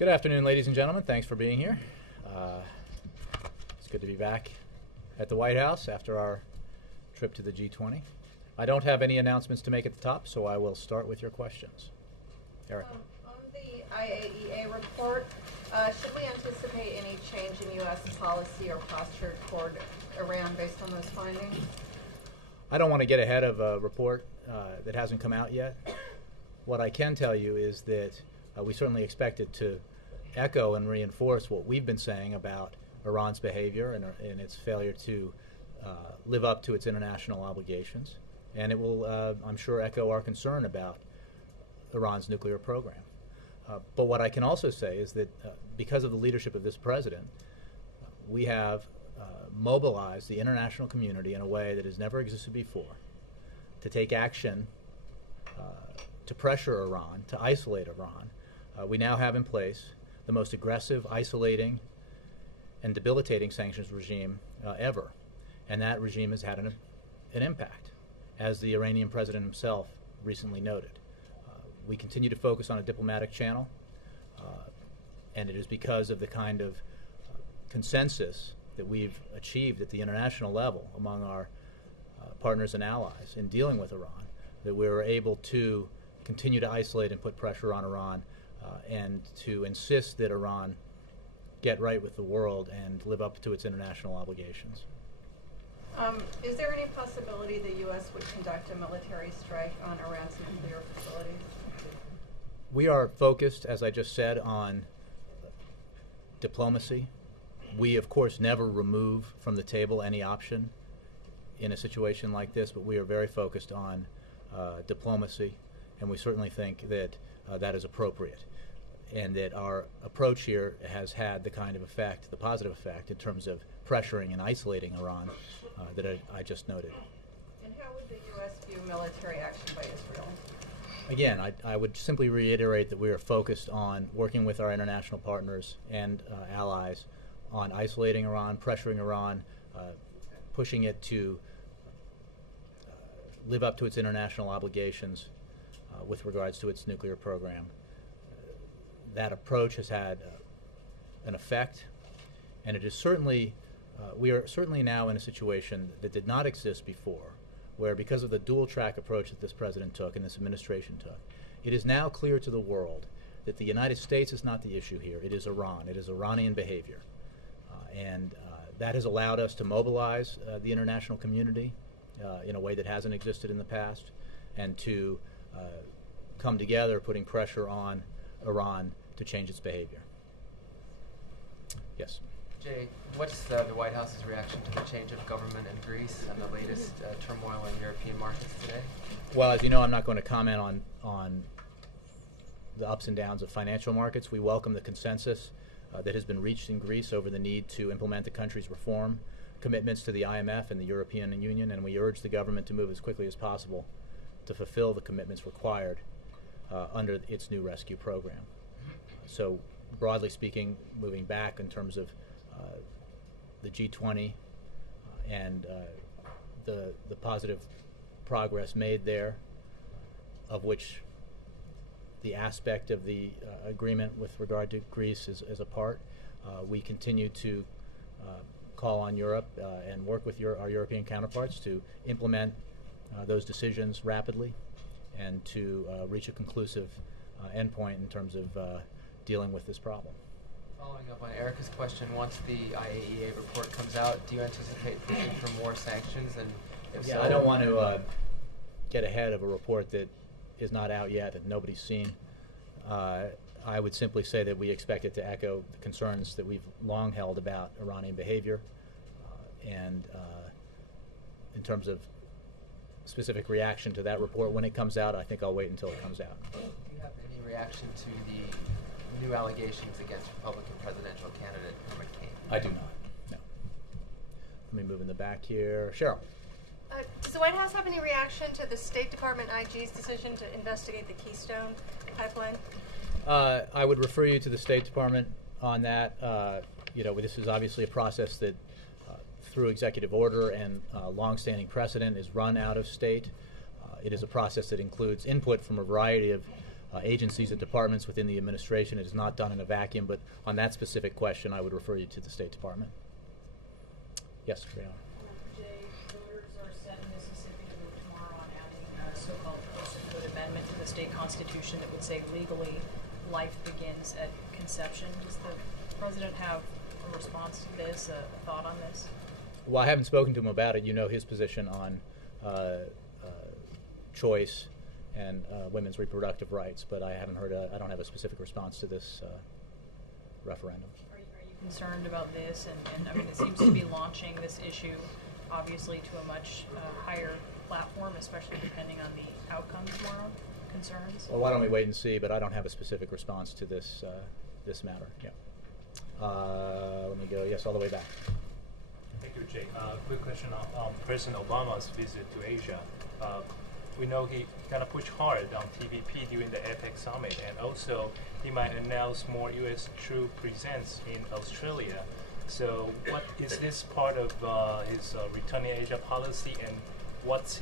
Good afternoon, ladies and gentlemen. Thanks for being here. It's good to be back at the White House after our trip to the G20. I don't have any announcements to make at the top, so I will start with your questions. Eric. On the IAEA report, should we anticipate any change in U.S. policy or posture toward Iran based on those findings? I don't want to get ahead of a report that hasn't come out yet. What I can tell you is that we certainly expect it to echo and reinforce what we've been saying about Iran's behavior and its failure to live up to its international obligations. And it will, I'm sure, echo our concern about Iran's nuclear program. But what I can also say is that because of the leadership of this president, we have mobilized the international community in a way that has never existed before to take action to pressure Iran, to isolate Iran. We now have in place the most aggressive, isolating, and debilitating sanctions regime ever. And that regime has had an impact, as the Iranian president himself recently noted. We continue to focus on a diplomatic channel, and it is because of the kind of consensus that we've achieved at the international level among our partners and allies in dealing with Iran that we were able to continue to isolate and put pressure on Iran and to insist that Iran get right with the world and live up to its international obligations. Is there any possibility the U.S. would conduct a military strike on Iran's nuclear facilities? We are focused, as I just said, on diplomacy. We, of course, never remove from the table any option in a situation like this, but we are very focused on diplomacy, and we certainly think that that is appropriate, and that our approach here has had the kind of effect, the positive effect, in terms of pressuring and isolating Iran that I just noted. And how would the U.S. view military action by Israel? Again, I would simply reiterate that we are focused on working with our international partners and allies on isolating Iran, pressuring Iran, pushing it to live up to its international obligations with regards to its nuclear program. That approach has had an effect, and it is certainly, we are certainly now in a situation that did not exist before, where because of the dual-track approach that this president took and this administration took, it is now clear to the world that the United States is not the issue here. It is Iran. It is Iranian behavior. And that has allowed us to mobilize the international community in a way that hasn't existed in the past, and to come together putting pressure on Iran to change its behavior. Yes? Jay, what's the White House's reaction to the change of government in Greece and the latest turmoil in European markets today? Well, as you know, I'm not going to comment on the ups and downs of financial markets. We welcome the consensus that has been reached in Greece over the need to implement the country's reform commitments to the IMF and the European Union, and we urge the government to move as quickly as possible to fulfill the commitments required under its new rescue program. So, broadly speaking, moving back in terms of the G20 and the positive progress made there, of which the aspect of the agreement with regard to Greece is a part. We continue to call on Europe and work with our European counterparts to implement those decisions rapidly and to reach a conclusive endpoint in terms of dealing with this problem. Following up on Erica's question, once the IAEA report comes out, do you anticipate pushing for more sanctions? And if so, I don't want to get ahead of a report that is not out yet, that nobody's seen. I would simply say that we expect it to echo the concerns that we've long held about Iranian behavior, and in terms of specific reaction to that report when it comes out, I think I'll wait until it comes out. Do you have any reaction to the new allegations against Republican presidential candidate McCain? I do not, no. Let me move in the back here. Cheryl. Does the White House have any reaction to the State Department IG's decision to investigate the Keystone pipeline? I would refer you to the State Department on that. This is obviously a process that, through executive order and longstanding precedent, is run out of state. It is a process that includes input from a variety of agencies and departments within the administration. It is not done in a vacuum, but on that specific question, I would refer you to the State Department. Yes, Brianna. Jay, voters are set in Mississippi to vote tomorrow on adding a so-called personhood amendment to the state constitution that would say legally life begins at conception. Does the president have a response to this, a thought on this? Well, I haven't spoken to him about it. You know his position on choice and women's reproductive rights, but I haven't heard. I don't have a specific response to this referendum. Are you concerned about this? And I mean, it seems to be launching this issue, obviously, to a much higher platform, especially depending on the outcome tomorrow. Concerns? Well, why don't we wait and see? But I don't have a specific response to this this matter. Yeah. Let me go. Yes, all the way back. Thank you, Jay. Quick question on President Obama's visit to Asia. We know he kind of pushed hard on TPP during the APEC summit, and also he might announce more U.S. troop presence in Australia. So, what is this part of his returning Asia policy, and what's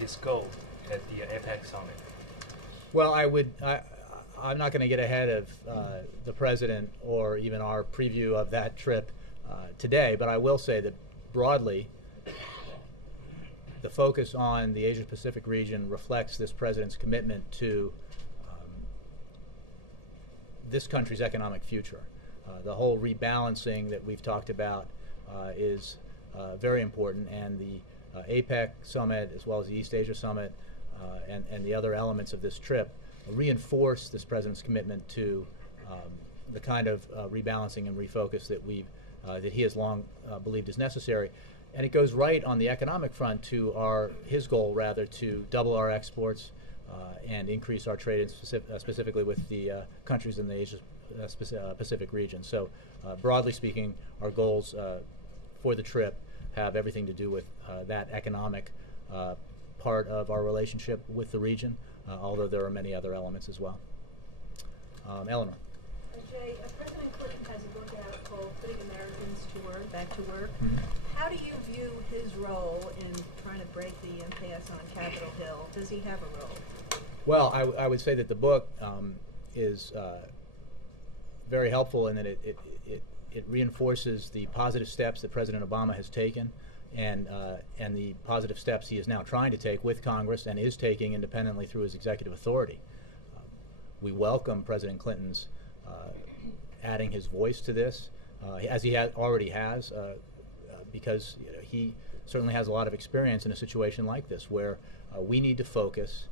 his goal at the APEC summit? Well, I'm not going to get ahead of the president or even our preview of that trip today, but I will say that broadly, the focus on the Asia-Pacific region reflects this president's commitment to this country's economic future. The whole rebalancing that we've talked about is very important, and the APEC summit, as well as the East Asia summit, and the other elements of this trip reinforce this president's commitment to the kind of rebalancing and refocus that that he has long believed is necessary. And it goes right on the economic front to his goal, rather, to double our exports and increase our trade, specifically with the countries in the Asia Pacific region. So, broadly speaking, our goals for the trip have everything to do with that economic part of our relationship with the region, although there are many other elements as well. Eleanor. Jay, President Clinton has a book out called Putting Americans to Work, Back to Work. Mm-hmm. How do you view his role in trying to break the impasse on Capitol Hill? Does he have a role? Well, I would say that the book is very helpful in that it reinforces the positive steps that President Obama has taken, and the positive steps he is now trying to take with Congress and is taking independently through his executive authority. We welcome President Clinton's adding his voice to this, as he already has, because he certainly has a lot of experience in a situation like this, where we need to focus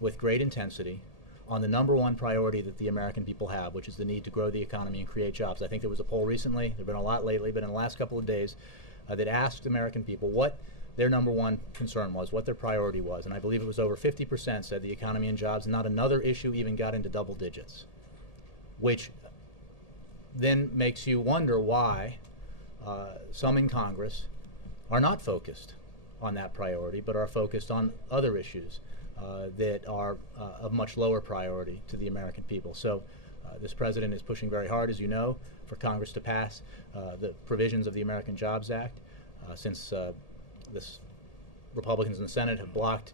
with great intensity on the number one priority that the American people have, which is the need to grow the economy and create jobs. I think there was a poll recently, there have been a lot lately, but in the last couple of days, that asked American people what their number one concern was, what their priority was, and I believe it was over 50% said the economy and jobs, and not another issue even got into double digits, which then makes you wonder why some in Congress are not focused on that priority, but are focused on other issues that are of much lower priority to the American people. So this president is pushing very hard, as you know, for Congress to pass the provisions of the American Jobs Act. Since this Republicans in the Senate have blocked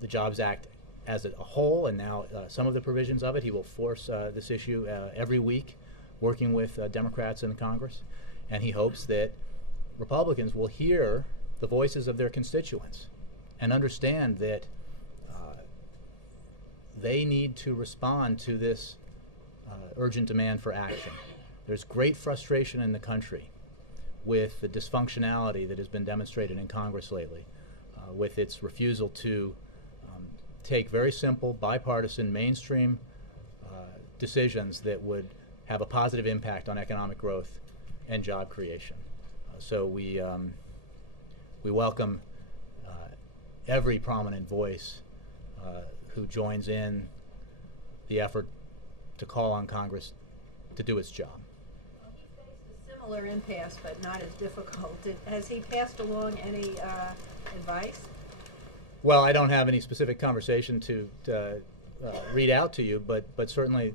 the Jobs Act as a whole, and now some of the provisions of it, he will force this issue every week, working with Democrats in Congress, and he hopes that Republicans will hear the voices of their constituents and understand that they need to respond to this urgent demand for action. There's great frustration in the country with the dysfunctionality that has been demonstrated in Congress lately, with its refusal to take very simple, bipartisan, mainstream decisions that would have a positive impact on economic growth and job creation. So we welcome every prominent voice who joins in the effort to call on Congress to do its job. Well, he faced a similar impasse, but not as difficult. Has he passed along any advice? Well, I don't have any specific conversation to read out to you, but certainly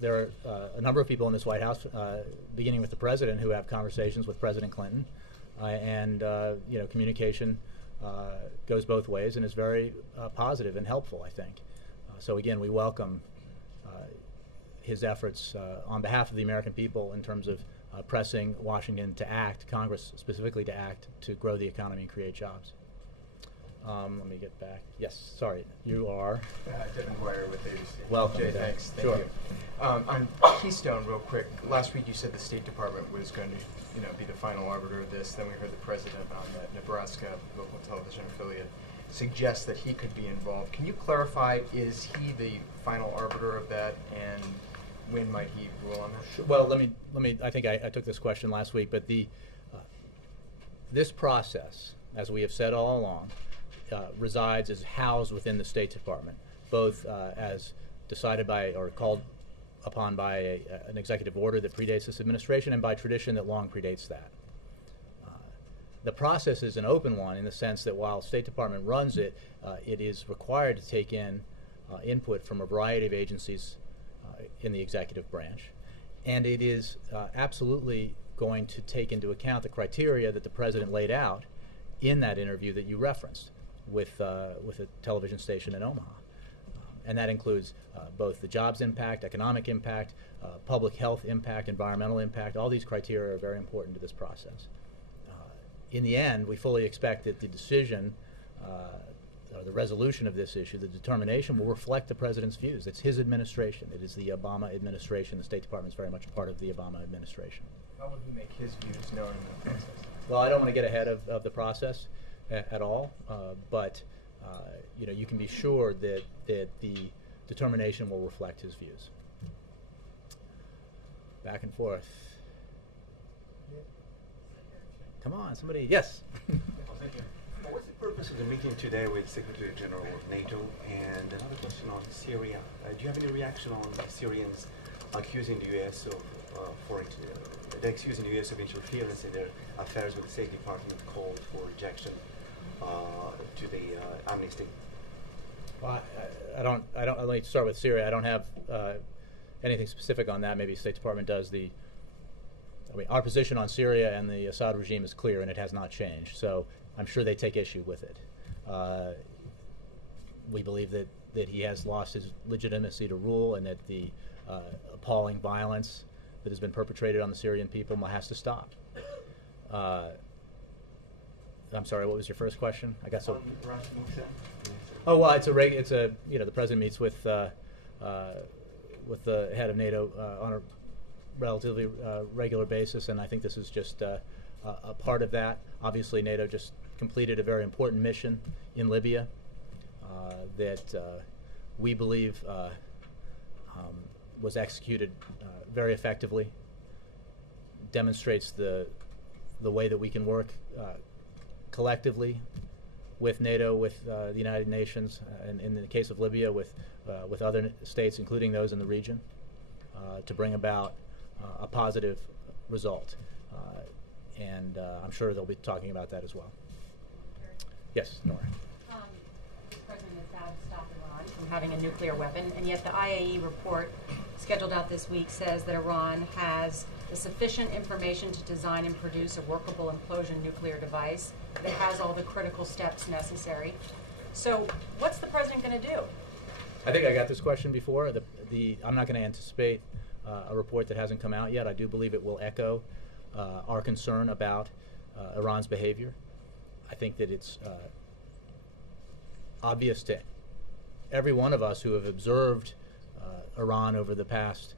there are a number of people in this White House, beginning with the president, who have conversations with President Clinton, and communication goes both ways and is very positive and helpful, I think. So again, we welcome his efforts on behalf of the American people in terms of pressing Washington to act, Congress specifically to act, to grow the economy and create jobs. Let me get back. Yes, sorry, you are? Devin Dwyer with ABC. Welcome, Jay, Devin. thanks. Thank Sure. you. On Keystone, real quick, last week you said the State Department was going to be the final arbiter of this. Then we heard the president on the Nebraska local television affiliate suggest that he could be involved. Can you clarify, is he the final arbiter of that, and when might he rule on that? Sure. Well, let me. I think I took this question last week, but this process, as we have said all along, resides, is housed within the State Department, both as decided by or called upon by an executive order that predates this administration, and by tradition that long predates that. The process is an open one in the sense that while State Department runs it, it is required to take in input from a variety of agencies in the executive branch, and it is absolutely going to take into account the criteria that the president laid out in that interview that you referenced with a television station in Omaha. And that includes both the jobs impact, economic impact, public health impact, environmental impact. All these criteria are very important to this process. In the end, we fully expect that the decision, or the resolution of this issue, the determination, will reflect the president's views. It's his administration. It is the Obama administration. The State Department is very much a part of the Obama administration. How would he make his views known in the process? Well, I don't want to get ahead of the process at all, but you can be sure that the determination will reflect his views. Back and forth. Come on, somebody. Yes. Well, thank you. Well, what's the purpose of the meeting today with Secretary General of NATO? And another question on Syria. Do you have any reaction on Syrians accusing the U.S. of accusing the U.S. of interference in their affairs with the State Department, called for rejection to the amnesty? Well, let me start with Syria. I don't have anything specific on that. Maybe the State Department does. Our position on Syria and the Assad regime is clear, and it has not changed. So I'm sure they take issue with it. We believe that he has lost his legitimacy to rule, and that the appalling violence that has been perpetrated on the Syrian people has to stop. I'm sorry, what was your first question? I got so. Oh well, the president meets with the head of NATO on a relatively regular basis, and I think this is just a part of that. Obviously, NATO just completed a very important mission in Libya that we believe was executed very effectively, demonstrates the way that we can work collectively with NATO, with the United Nations, and in the case of Libya, with other states, including those in the region, to bring about a positive result. And I'm sure they'll be talking about that as well. Yes, Nora. The president has vowed to stop Iran from having a nuclear weapon, and yet the IAEA report scheduled out this week says that Iran has the sufficient information to design and produce a workable implosion nuclear device that has all the critical steps necessary. So what's the president going to do? I think I got this question before. I'm not going to anticipate a report that hasn't come out yet. I do believe it will echo our concern about Iran's behavior. I think that it's obvious to every one of us who have observed Iran over the past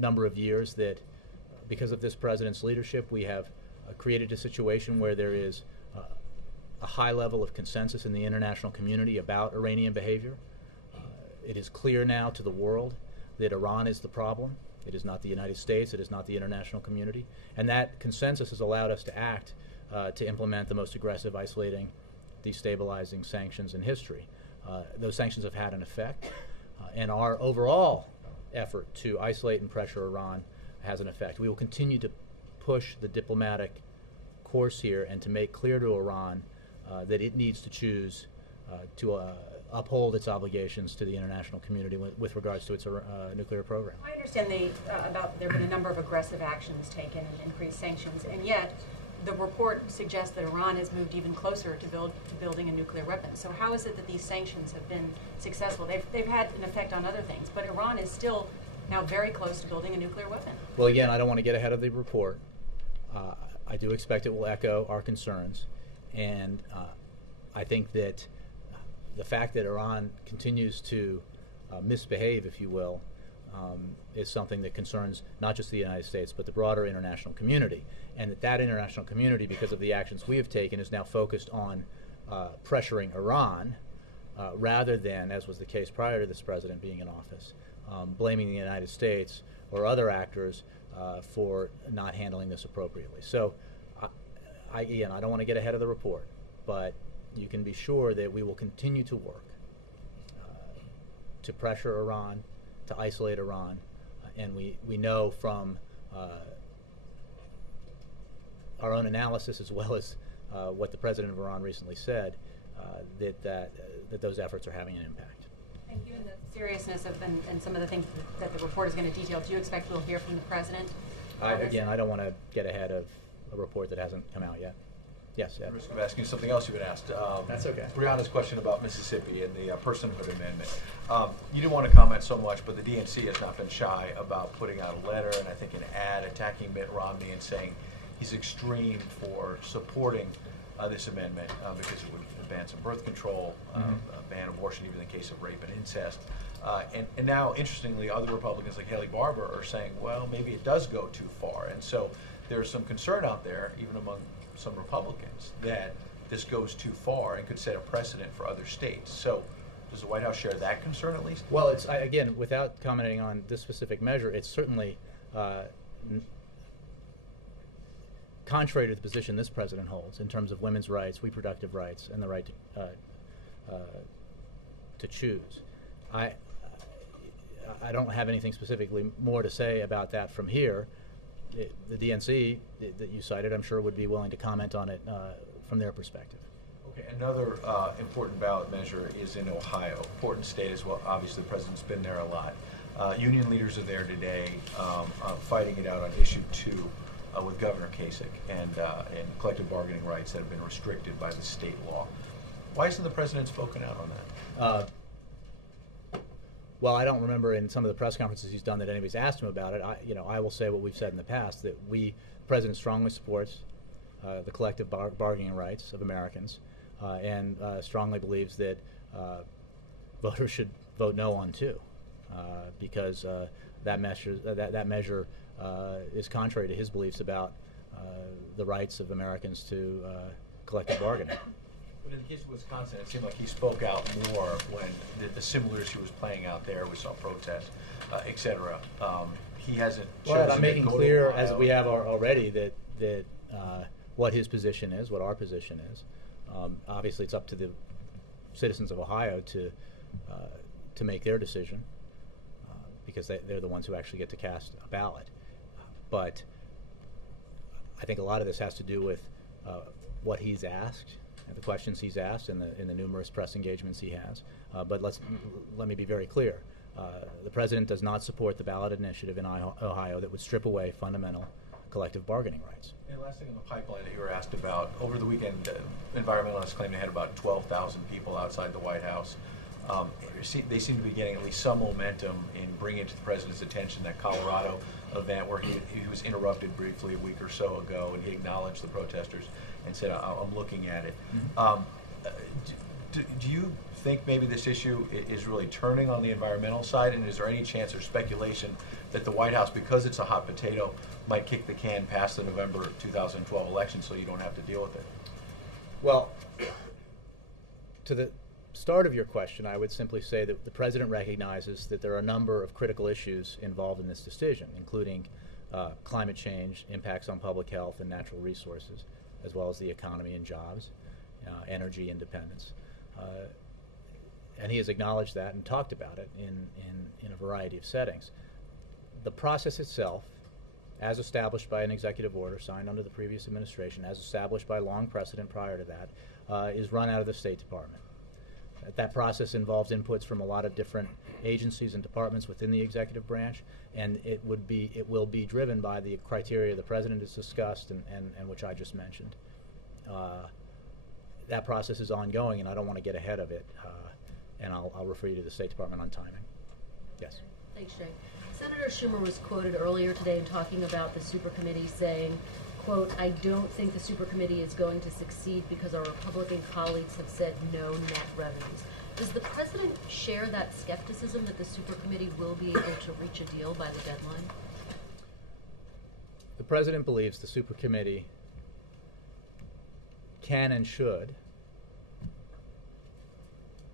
number of years that because of this president's leadership, we have created a situation where there is a high level of consensus in the international community about Iranian behavior. It is clear now to the world that Iran is the problem. It is not the United States. It is not the international community. And that consensus has allowed us to act to implement the most aggressive, isolating, destabilizing sanctions in history. Those sanctions have had an effect, and our overall effort to isolate and pressure Iran has an effect. We will continue to push the diplomatic course here and to make clear to Iran that it needs to choose to uphold its obligations to the international community with regards to its nuclear program. I understand there have been a number of aggressive actions taken and increased sanctions, and yet the report suggests that Iran has moved even closer to building a nuclear weapon. So how is it that these sanctions have been successful? They've had an effect on other things, but Iran is still now very close to building a nuclear weapon. Well, again, I don't want to get ahead of the report. I do expect it will echo our concerns, and I think that the fact that Iran continues to misbehave, if you will, is something that concerns not just the United States, but the broader international community. And that international community, because of the actions we have taken, is now focused on pressuring Iran rather than, as was the case prior to this president being in office, blaming the United States or other actors for not handling this appropriately. So, again, I don't want to get ahead of the report, but you can be sure that we will continue to work to pressure Iran, to isolate Iran, and we know from our own analysis, as well as what the president of Iran recently said, that those efforts are having an impact. And given the seriousness of and some of the things that the report is going to detail, do you expect we'll hear from the president? Again, I don't want to get ahead of a report that hasn't come out yet. Yes, Ed. At risk of asking you something else you've been asked. That's okay. Brianna's question about Mississippi and the personhood amendment. You didn't want to comment so much, but the DNC has not been shy about putting out a letter and I think an ad attacking Mitt Romney and saying he's extreme for supporting this amendment because it would ban some birth control, ban abortion even in the case of rape and incest. And now, interestingly, other Republicans like Haley Barbour are saying, well, maybe it does go too far. And so there's some concern out there, even among some Republicans, that this goes too far and could set a precedent for other states. So does the White House share that concern at least? Well, it's again, without commenting on this specific measure, it's certainly contrary to the position this president holds in terms of women's rights, reproductive rights, and the right to choose. I don't have anything specifically more to say about that from here. The DNC that you cited, I'm sure, would be willing to comment on it from their perspective. Okay, another important ballot measure is in Ohio, important state as well. Obviously, the president's been there a lot. Union leaders are there today fighting it out on issue 2 with Governor Kasich and collective bargaining rights that have been restricted by the state law. Why hasn't the president spoken out on that? Well, I don't remember in some of the press conferences he's done that anybody's asked him about it. I will say what we've said in the past, that the president strongly supports the collective bargaining rights of Americans and strongly believes that voters should vote no on 2 because that measure is contrary to his beliefs about the rights of Americans to collective bargaining. But in the case of Wisconsin, it seemed like he spoke out more when the similar issue was playing out there. We saw protests, et cetera. He hasn't chosen Well, I'm making clear, Ohio. as we have already, that what his position is, what our position is. Obviously, it's up to the citizens of Ohio to make their decision because they're the ones who actually get to cast a ballot. But I think a lot of this has to do with what he's asked, and the questions he's asked, and the numerous press engagements he has. But let me be very clear. The president does not support the ballot initiative in Ohio that would strip away fundamental collective bargaining rights. And last thing on the pipeline that you were asked about, over the weekend, environmentalists claimed they had about 12,000 people outside the White House. They seem to be getting at least some momentum in bringing to the president's attention that Colorado event where he was interrupted briefly a week or so ago, and he acknowledged the protesters and said, I'm looking at it. Do you think maybe this issue is really turning on the environmental side, and is there any chance or speculation that the White House, because it's a hot potato, might kick the can past the November 2012 election so you don't have to deal with it? Well, to the start of your question, I would simply say that the president recognizes that there are a number of critical issues involved in this decision, including climate change, impacts on public health and natural resources, as well as the economy and jobs, energy independence. And he has acknowledged that and talked about it in a variety of settings. The process itself, as established by an executive order signed under the previous administration, as established by long precedent prior to that, is run out of the State Department. That process involves inputs from a lot of different agencies and departments within the executive branch, and it will be driven by the criteria the President has discussed and which I just mentioned. That process is ongoing, and I don't want to get ahead of it, and I'll refer you to the State Department on timing. Yes. Thanks, Jay. Senator Schumer was quoted earlier today in talking about the supercommittee saying, quote, "I don't think the supercommittee is going to succeed because our Republican colleagues have said no net revenues." Does the President share that skepticism that the supercommittee will be able to reach a deal by the deadline? The President believes the supercommittee can and should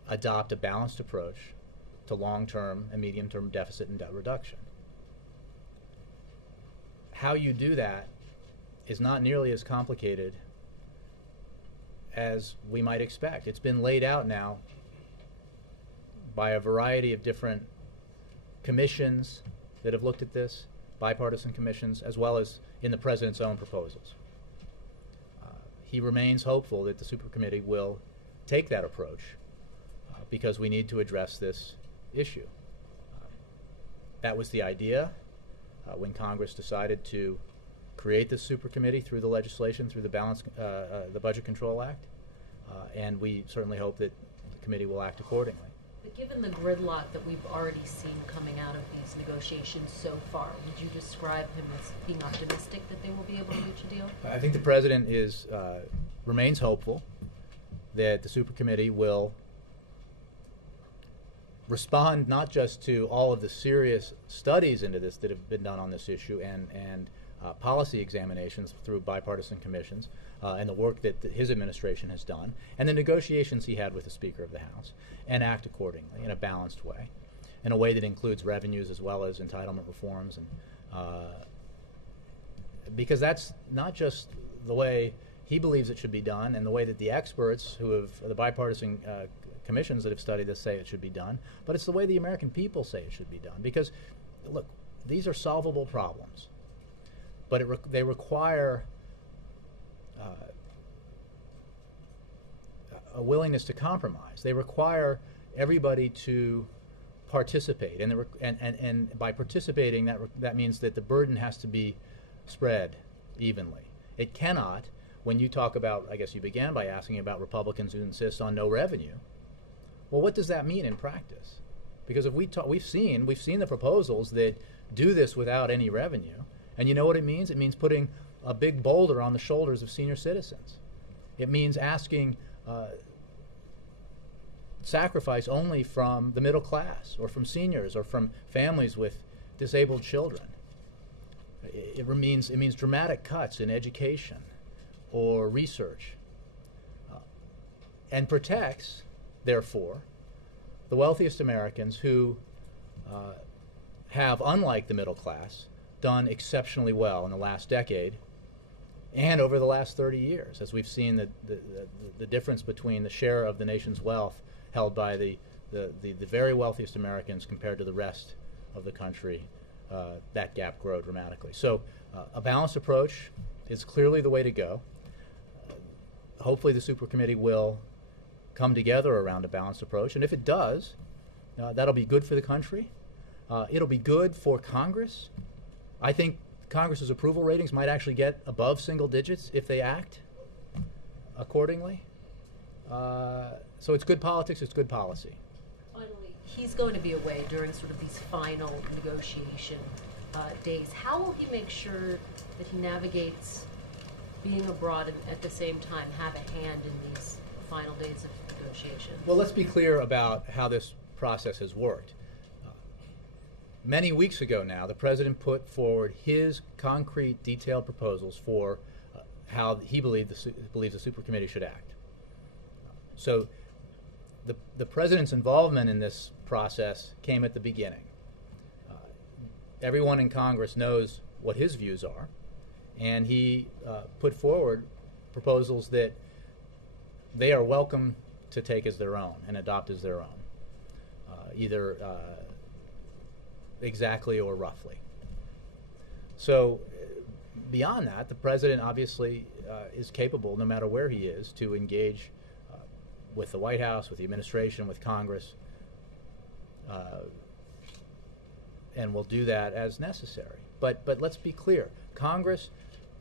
adopt a balanced approach to long-term and medium-term deficit and debt reduction. How you do that is not nearly as complicated as we might expect. It's been laid out now by a variety of different commissions that have looked at this, bipartisan commissions, as well as in the President's own proposals. He remains hopeful that the supercommittee will take that approach because we need to address this issue. That was the idea when Congress decided to create this supercommittee through the legislation, through the Budget Control Act, and we certainly hope that the committee will act accordingly. But given the gridlock that we've already seen coming out of these negotiations so far, would you describe him as being optimistic that they will be able to reach a deal? I think the President remains hopeful that the supercommittee will respond not just to all of the serious studies into this that have been done on this issue and policy examinations through bipartisan commissions and the work that his administration has done and the negotiations he had with the Speaker of the House, and act accordingly in a balanced way, in a way that includes revenues as well as entitlement reforms, and because that's not just the way he believes it should be done and the way that the experts the bipartisan commissions that have studied this say it should be done, but it's the way the American people say it should be done. Because, look, these are solvable problems, but they require a willingness to compromise. They require everybody to participate, and by participating, that means that the burden has to be spread evenly. It cannot, when you talk about, I guess you began by asking about Republicans who insist on no revenue. Well, what does that mean in practice? Because if we've seen the proposals that do this without any revenue, and you know what it means? It means putting a big boulder on the shoulders of senior citizens. It means asking sacrifice only from the middle class, or from seniors, or from families with disabled children. It means dramatic cuts in education or research, and protects, therefore, the wealthiest Americans who have, unlike the middle class, done exceptionally well in the last decade and over the last 30 years, as we've seen the difference between the share of the nation's wealth held by the very wealthiest Americans compared to the rest of the country, that gap grow dramatically. So a balanced approach is clearly the way to go. Hopefully the supercommittee will come together around a balanced approach, and if it does, that'll be good for the country. It'll be good for Congress. I think Congress's approval ratings might actually get above single digits if they act accordingly. So it's good politics, it's good policy. Finally, he's going to be away during sort of these final negotiation days. How will he make sure that he navigates being abroad and at the same time have a hand in these final days of negotiation? Well, let's be clear about how this process has worked. Many weeks ago now, the President put forward his concrete, detailed proposals for how he believes the supercommittee should act. So the President's involvement in this process came at the beginning. Everyone in Congress knows what his views are, and he put forward proposals that they are welcome to take as their own and adopt as their own, either exactly or roughly. So beyond that, the President obviously is capable, no matter where he is, to engage with the White House, with the administration, with Congress, and we'll do that as necessary. But let's be clear. Congress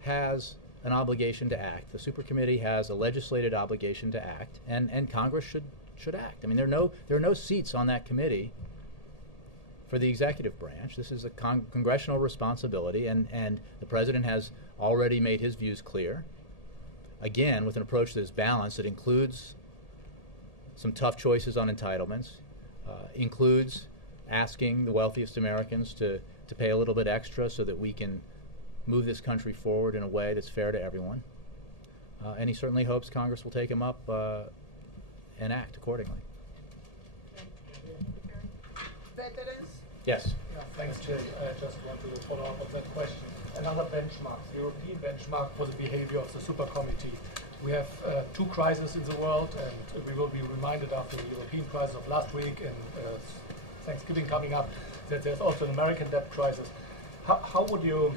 has an obligation to act. The supercommittee has a legislated obligation to act, and Congress should act. I mean, there are no seats on that committee for the executive branch. This is a congressional responsibility, and the president has already made his views clear. Again, with an approach that is balanced, that includes some tough choices on entitlements, includes asking the wealthiest Americans to pay a little bit extra so that we can move this country forward in a way that's fair to everyone. And he certainly hopes Congress will take him up and act accordingly. Veterans? Yes. Yeah, thanks, Jay. I just want to follow up on that question. Another benchmark, the European benchmark for the behavior of the super committee. We have two crises in the world, and we will be reminded after the European crisis of last week and Thanksgiving coming up that there's also an American debt crisis. How would you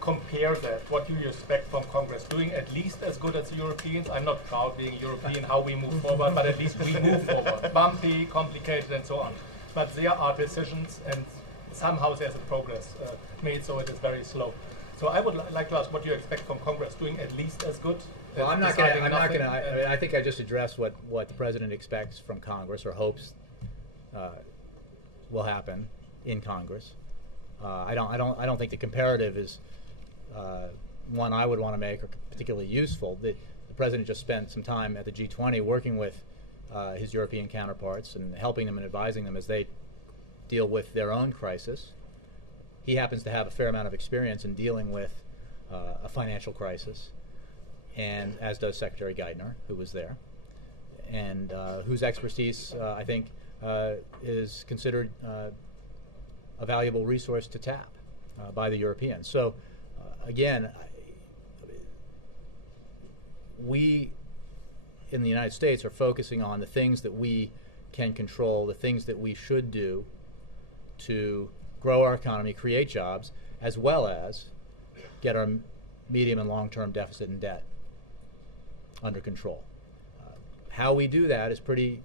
compare that? What do you expect from Congress? Doing at least as good as the Europeans? I'm not proud being European, how we move forward, but at least we move forward. Bumpy, complicated, and so on. But there are decisions, and somehow there's a progress made, so it is very slow. So I would like to ask what you expect from Congress, doing at least as good. Well, I'm not going to. I think I just addressed what the president expects from Congress or hopes will happen in Congress. I don't think the comparative is one I would want to make or particularly useful. The president just spent some time at the G20 working with his European counterparts and helping them and advising them as they deal with their own crisis. He happens to have a fair amount of experience in dealing with a financial crisis, and as does Secretary Geithner, who was there, and whose expertise I think is considered a valuable resource to tap by the Europeans. So again, we in the United States are focusing on the things that we can control, the things that we should do to grow our economy, create jobs, as well as get our medium and long-term deficit and debt under control. How we do that is pretty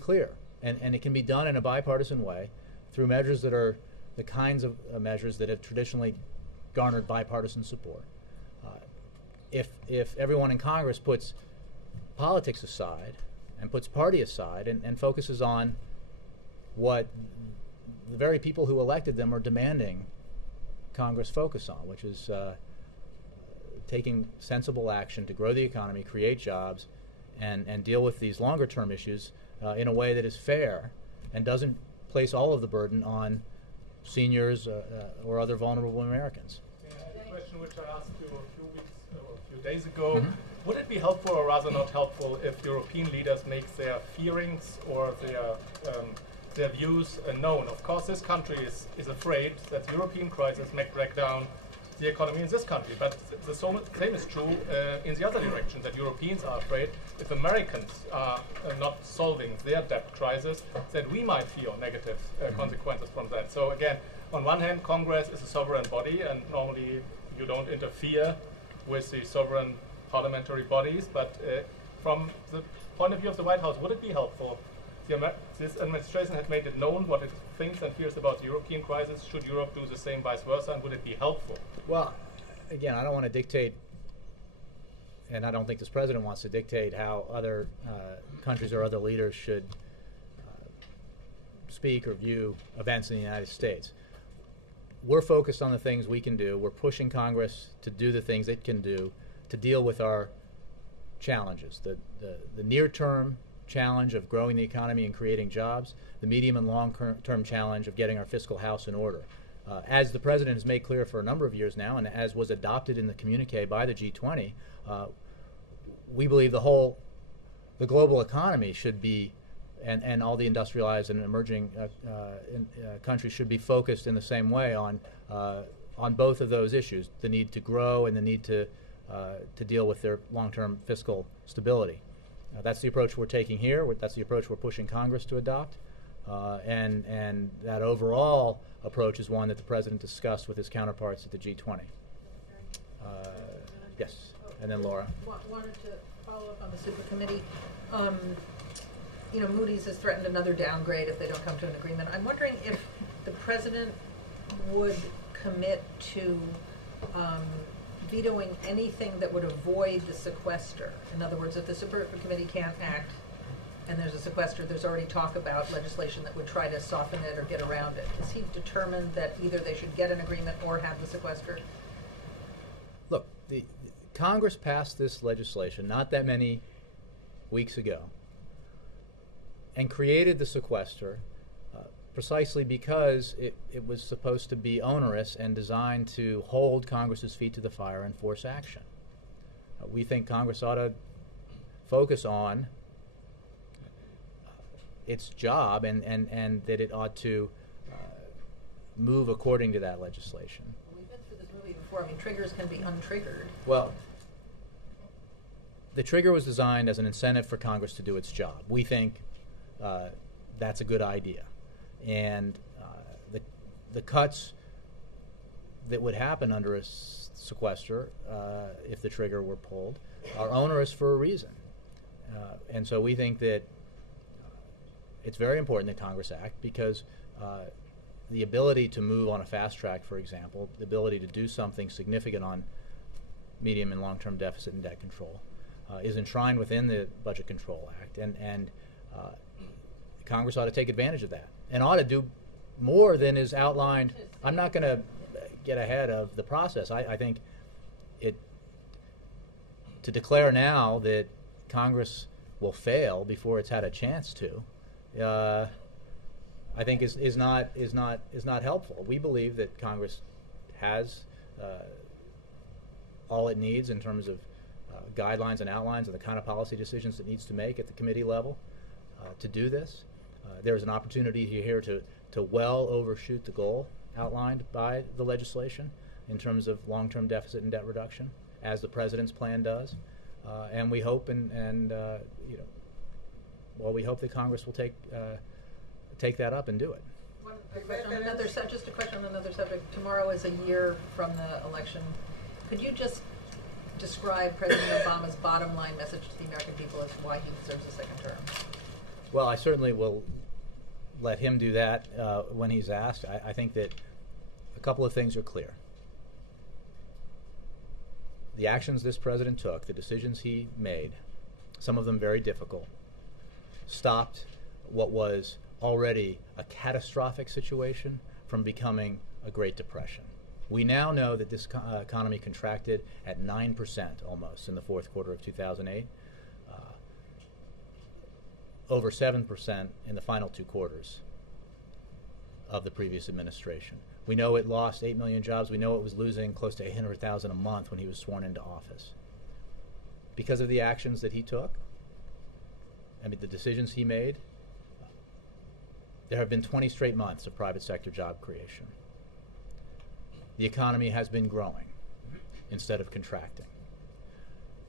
clear, and it can be done in a bipartisan way through measures that are the kinds of measures that have traditionally garnered bipartisan support. If everyone in Congress puts politics aside and puts party aside and focuses on what the very people who elected them are demanding Congress focus on, which is taking sensible action to grow the economy, create jobs, and deal with these longer-term issues in a way that is fair and doesn't place all of the burden on seniors or other vulnerable Americans. A question which I asked you a few days ago. Would it be helpful or rather not helpful if European leaders make their fearings or their views known? Of course, this country is afraid that the European crisis may drag down the economy in this country, but the same is true in the other direction, that Europeans are afraid if Americans are not solving their debt crisis, that we might feel negative consequences from that. So again, on one hand, Congress is a sovereign body, and normally you don't interfere with the sovereign parliamentary bodies, but from the point of view of the White House, would it be helpful? This administration has made it known what it thinks and fears about the European crisis. Should Europe do the same, vice versa, and would it be helpful? Well, again, I don't want to dictate, and I don't think this president wants to dictate how other countries or other leaders should speak or view events in the United States. We're focused on the things we can do. We're pushing Congress to do the things it can do to deal with our challenges, the near-term challenge of growing the economy and creating jobs, the medium and long-term challenge of getting our fiscal house in order. As the president has made clear for a number of years now, and as was adopted in the communique by the G20, we believe the global economy should be, and all the industrialized and emerging countries should be focused in the same way on both of those issues: the need to grow and the need to deal with their long-term fiscal stability. That's the approach we're taking here. That's the approach we're pushing Congress to adopt, and that overall approach is one that the president discussed with his counterparts at the G20. Yes, and then Laura. Wanted to follow up on the super committee. you know, Moody's has threatened another downgrade if they don't come to an agreement. I'm wondering if the president would commit to vetoing anything that would avoid the sequester. In other words, if the super committee can't act and there's a sequester, there's already talk about legislation that would try to soften it or get around it. Is he determined that either they should get an agreement or have the sequester? Look, the Congress passed this legislation not that many weeks ago and created the sequester precisely because it was supposed to be onerous and designed to hold Congress's feet to the fire and force action. We think Congress ought to focus on its job and that it ought to move according to that legislation. We've been through this movie before. I mean, triggers can be untriggered. Well, the trigger was designed as an incentive for Congress to do its job. We think that's a good idea. And the cuts that would happen under a sequester, if the trigger were pulled, are onerous for a reason. And so we think that it's very important that Congress act because the ability to move on a fast track, for example, the ability to do something significant on medium and long-term deficit and debt control is enshrined within the Budget Control Act, and Congress ought to take advantage of that and ought to do more than is outlined. I'm not going to get ahead of the process. I think to declare now that Congress will fail before it's had a chance to, I think is not helpful. We believe that Congress has all it needs in terms of guidelines and outlines of the kind of policy decisions it needs to make at the committee level to do this. There's an opportunity here to well overshoot the goal outlined by the legislation in terms of long-term deficit and debt reduction, as the president's plan does, and we hope we hope that Congress will take that up and do it. Just a question on another subject. Tomorrow is a year from the election. Could you just describe President Obama's bottom line message to the American people as to why he deserves a second term? Well, I certainly will let him do that when he's asked. I think that a couple of things are clear. The actions this president took, the decisions he made, some of them very difficult, stopped what was already a catastrophic situation from becoming a Great Depression. We now know that this economy contracted at 9% almost in the fourth quarter of 2008. Over 7% in the final two quarters of the previous administration. We know it lost 8 million jobs. We know it was losing close to 800,000 a month when he was sworn into office. Because of the actions that he took, the decisions he made, there have been 20 straight months of private sector job creation. The economy has been growing instead of contracting.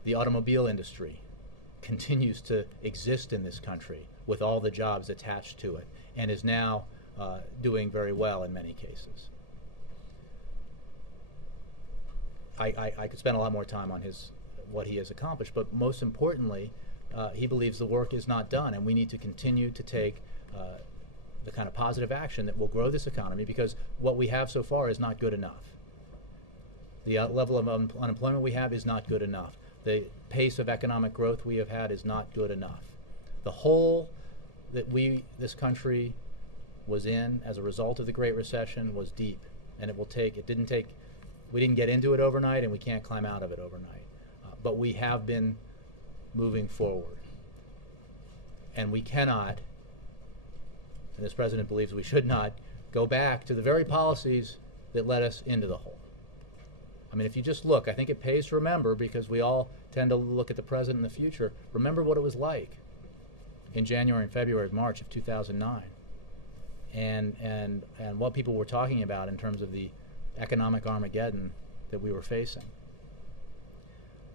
The automobile industry continues to exist in this country with all the jobs attached to it and is now doing very well in many cases. I could spend a lot more time on what he has accomplished, but most importantly, he believes the work is not done, and we need to continue to take the kind of positive action that will grow this economy, because what we have so far is not good enough. The level of unemployment we have is not good enough. The pace of economic growth we have had is not good enough. The hole that this country was in as a result of the Great Recession was deep, and we didn't get into it overnight, and we can't climb out of it overnight. But we have been moving forward. And we cannot, and this president believes we should not, go back to the very policies that led us into the hole. If you just look, I think it pays to remember, because we all tend to look at the present and the future, remember what it was like in January and February, March of 2009, and what people were talking about in terms of the economic Armageddon that we were facing.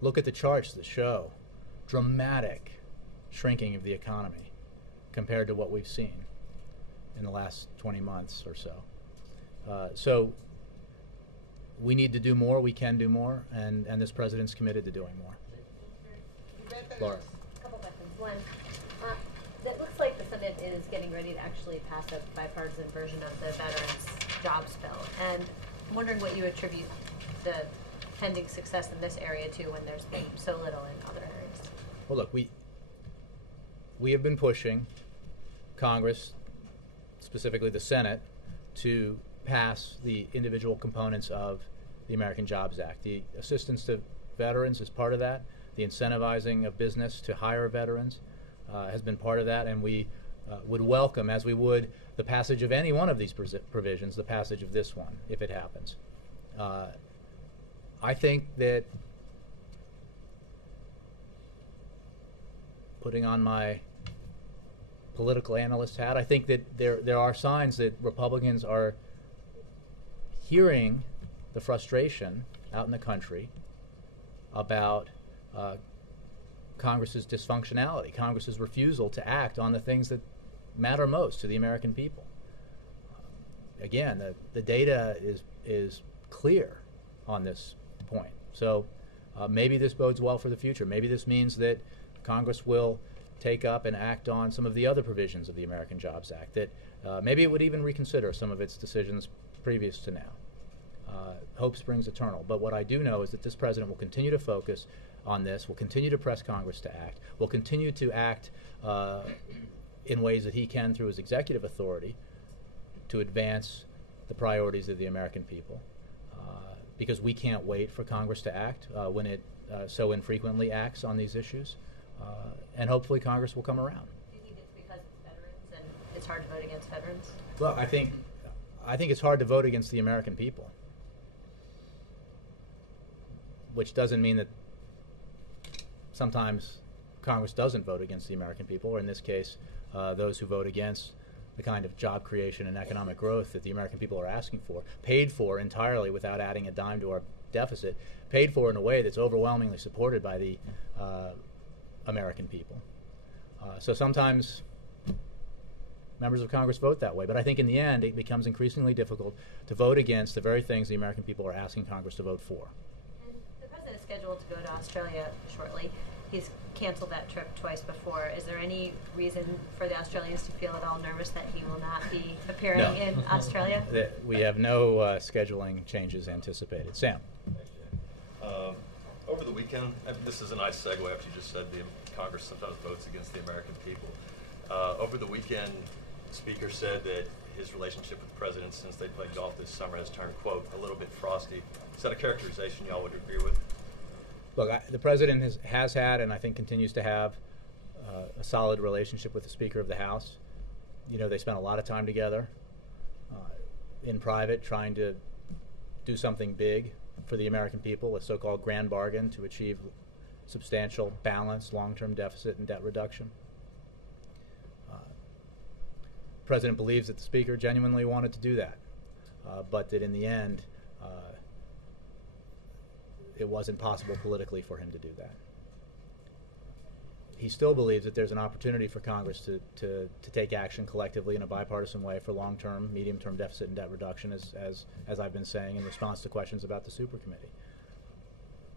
Look at the charts that show dramatic shrinking of the economy compared to what we've seen in the last 20 months or so. So we need to do more, we can do more, and this president's committed to doing more. Laura. A couple questions. One, that looks like Senate is getting ready to actually pass a bipartisan version of the Veterans Jobs Bill, and I'm wondering what you attribute the pending success in this area to when there's been so little in other areas. Well, look, we have been pushing Congress, specifically the Senate, to pass the individual components of the American Jobs Act. The assistance to veterans is part of that. The incentivizing of business to hire veterans has been part of that, and we would welcome, as we would the passage of any one of these provisions, the passage of this one, if it happens. I think that, putting on my political analyst hat, I think that there are signs that Republicans are hearing the frustration out in the country about Congress's dysfunctionality, Congress's refusal to act on the things that matter most to the American people. Again, the data is clear on this point. So maybe this bodes well for the future. Maybe this means that Congress will take up and act on some of the other provisions of the American Jobs Act, that maybe it would even reconsider some of its decisions previous to now. Hope springs eternal. But what I do know is that this president will continue to focus on this, will continue to press Congress to act, will continue to act in ways that he can through his executive authority to advance the priorities of the American people. Because we can't wait for Congress to act when it so infrequently acts on these issues. And hopefully Congress will come around. Do you think it's because it's veterans and it's hard to vote against veterans? Well, I think it's hard to vote against the American people, which doesn't mean that sometimes Congress doesn't vote against the American people, or in this case, those who vote against the kind of job creation and economic growth that the American people are asking for, paid for entirely without adding a dime to our deficit, paid for in a way that's overwhelmingly supported by the American people. So sometimes members of Congress vote that way, but I think in the end it becomes increasingly difficult to vote against the very things the American people are asking Congress to vote for. And the president is scheduled to go to Australia shortly. He's canceled that trip twice before. Is there any reason for the Australians to feel at all nervous that he will not be appearing in Australia? We have no scheduling changes anticipated. Sam. Over the weekend, this is a nice segue after you just said the Congress sometimes votes against the American people. Over the weekend, the Speaker said that his relationship with the President since they played golf this summer has turned, quote, a little bit frosty. Is that a characterization y'all would agree with? Look, the President has had, and I think continues to have, a solid relationship with the Speaker of the House. You know, they spent a lot of time together in private trying to do something big for the American people, a so-called grand bargain to achieve substantial, balanced, long-term deficit and debt reduction. The President believes that the Speaker genuinely wanted to do that, but that in the end, it wasn't possible politically for him to do that. He still believes that there's an opportunity for Congress to take action collectively in a bipartisan way for long-term, medium-term deficit and debt reduction, as I've been saying in response to questions about the supercommittee.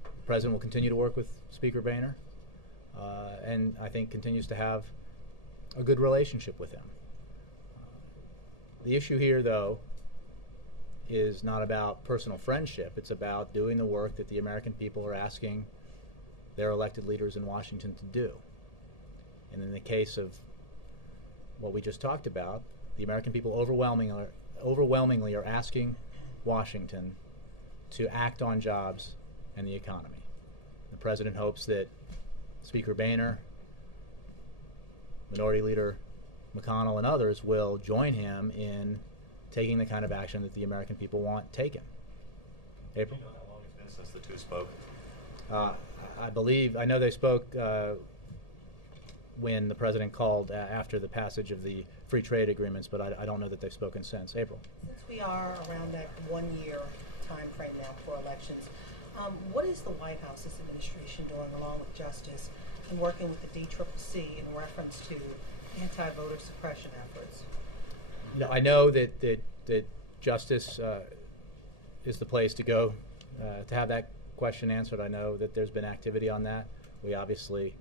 The President will continue to work with Speaker Boehner, and I think continues to have a good relationship with him. The issue here, though, is not about personal friendship. It's about doing the work that the American people are asking their elected leaders in Washington to do. And in the case of what we just talked about, the American people overwhelmingly are asking Washington to act on jobs and the economy. The President hopes that Speaker Boehner, Minority Leader McConnell, and others will join him in taking the kind of action that the American people want taken. April? Do you know how long it's been since the two spoke? I know they spoke when the President called after the passage of the free trade agreements, but I don't know that they've spoken since. April? Since we are around that 1 year time frame now for elections, what is the White House's administration doing along with Justice and working with the DCCC in reference to anti-voter suppression efforts? No, I know that Justice is the place to go to have that question answered. I know that there's been activity on that. We obviously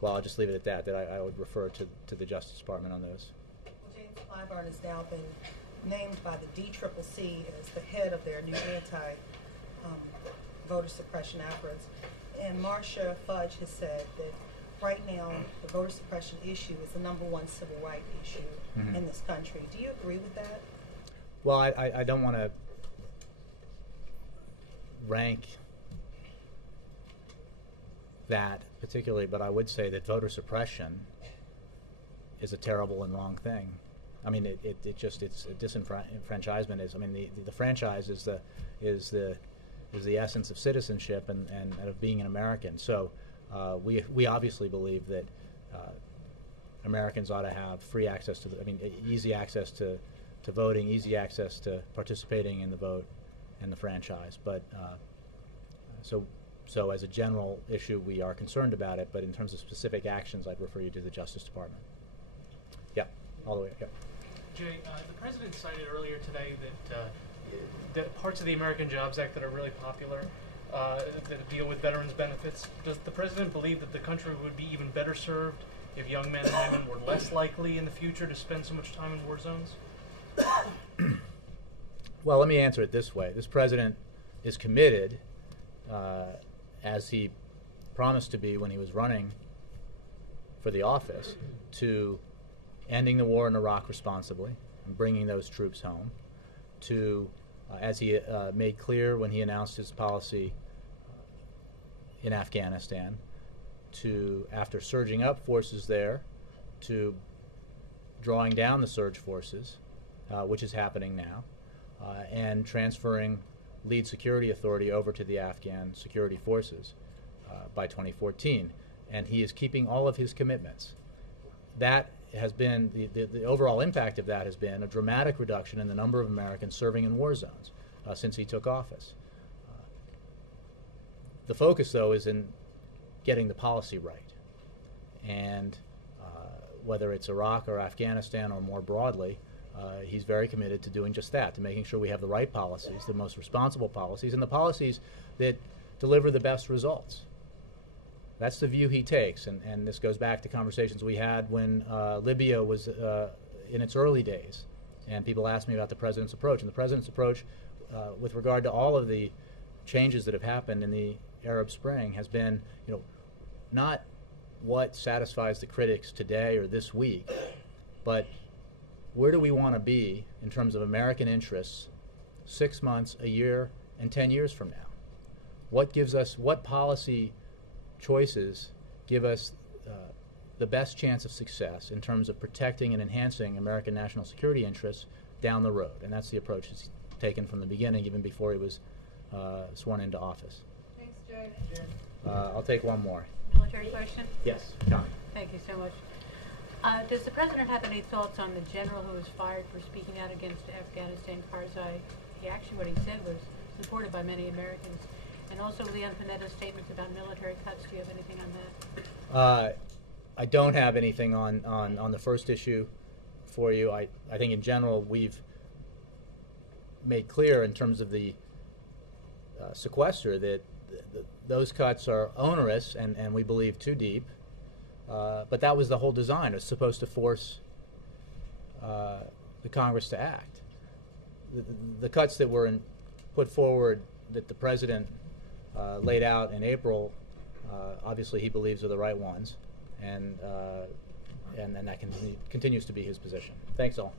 well, I'll just leave it at that, I would refer to the Justice Department on those. Well, James Clyburn has now been named by the DCCC as the head of their new voter suppression efforts. And Marcia Fudge has said that right now the voter suppression issue is the #1 civil rights issue in this country. Do you agree with that? Well, I don't want to rank that particularly, but I would say that voter suppression is a terrible and wrong thing. I mean, it's a disenfranchisement. I mean, the franchise is the essence of citizenship and of being an American. So we obviously believe that Americans ought to have free access to easy access to voting, easy access to participating in the vote and the franchise. But so as a general issue, we are concerned about it. But in terms of specific actions, I'd refer you to the Justice Department. Yeah, all the way. Yeah. Jay, the president cited earlier today that parts of the American Jobs Act that are really popular, that deal with veterans' benefits. Does the president believe that the country would be even better served if young men and women were less likely in the future to spend so much time in war zones? Well, let me answer it this way. This president is committed, as he promised to be when he was running for the office, to ending the war in Iraq responsibly and bringing those troops home, to, as he made clear when he announced his policy in Afghanistan, to, after surging up forces there, to drawing down the surge forces, which is happening now, and transferring lead security authority over to the Afghan security forces by 2014. And he is keeping all of his commitments. That has been, the overall impact of that has been a dramatic reduction in the number of Americans serving in war zones since he took office. The focus, though, is in getting the policy right. And whether it's Iraq or Afghanistan or more broadly, he's very committed to doing just that, to making sure we have the right policies, the most responsible policies, and the policies that deliver the best results. That's the view he takes, and this goes back to conversations we had when Libya was in its early days, and people asked me about the president's approach. And the president's approach, with regard to all of the changes that have happened in the Arab Spring, has been, not what satisfies the critics today or this week, but where do we want to be in terms of American interests 6 months, a year, and 10 years from now? What gives us, what policy choices give us the best chance of success in terms of protecting and enhancing American national security interests down the road? And that's the approach he's taken from the beginning, even before he was sworn into office. Thanks, Jay. I'll take one more. Military question? Yes, Connie. Thank you so much. Does the president have any thoughts on the general who was fired for speaking out against Afghanistan, Karzai? Actually, what he said was supported by many Americans. And also Leon Panetta's statements about military cuts. Do you have anything on that? I don't have anything on the first issue for you. I think in general we've made clear in terms of the sequester that those cuts are onerous and we believe too deep. But that was the whole design. It was supposed to force the Congress to act. The cuts that were put forward that the president laid out in April, obviously he believes are the right ones, and that continues to be his position. Thanks all.